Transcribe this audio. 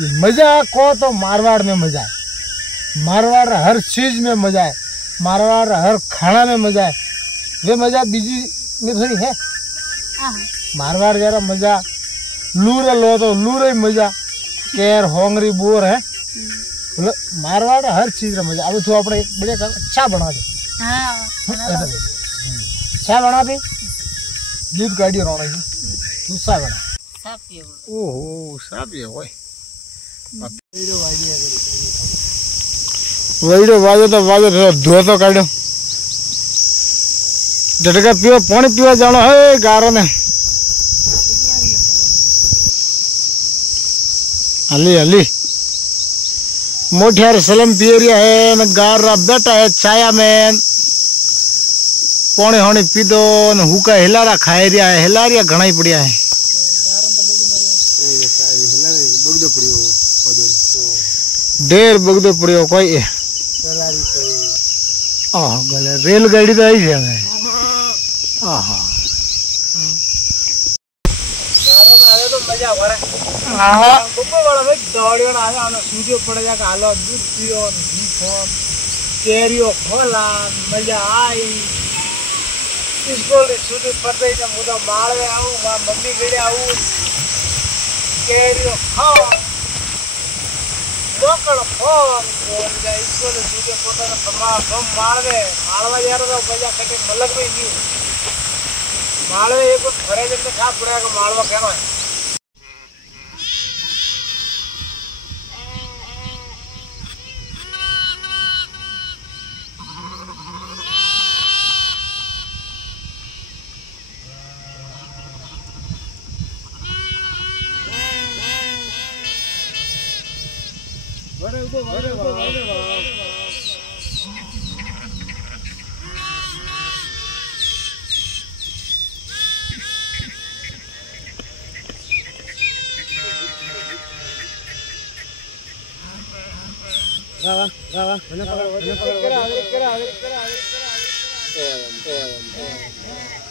मजा को तो मारवाड़ में मजा है। मारवाड़ हर चीज में मजा है। मारवाड़ हर खाना में मजा है। वे मजा बीजी में थोड़ी है। मारवाड़ जरा मजा लूरे लो तो लूरे मजा केर होंगरी बोर है। मारवाड़ हर चीज में मजा। अब तू अपने एक बढ़िया अच्छा बना दे। अच्छा बना दे। दूध गाड़ी रोना जी तू सा बना। ओहो साफ ये होय। वहीरो बाजो तो धो तो काढ़ो झटका पियो पानी पीवा जानो है गारो ने हली हली मोटियार सलम पियरिया है न गारा बैठा है छाया में पानी होनी पी दो न हुका हिलारा खाए रिया है। हिलारिया घना ही पड़िया है। ढेर बगदो पड़ियो कोई गले रेलगाड़ी तो आई है। मजा दौड़ियो सूर्य पड़ जा हालो दूध पियो घी खो केरियो खोला मजा आई। स्कूल छुट्टी पड़ते ही मुझे मालवे आऊँ मम्मी गड़े आऊँ केरियो खाओ लोकल फोन स्कूल छुट्टी पड़ते तो मालवा यार तो मजा कटे मलक में नहीं मालवे एक घरे जब खा पड़ेगा मालवा कहना है। Kera.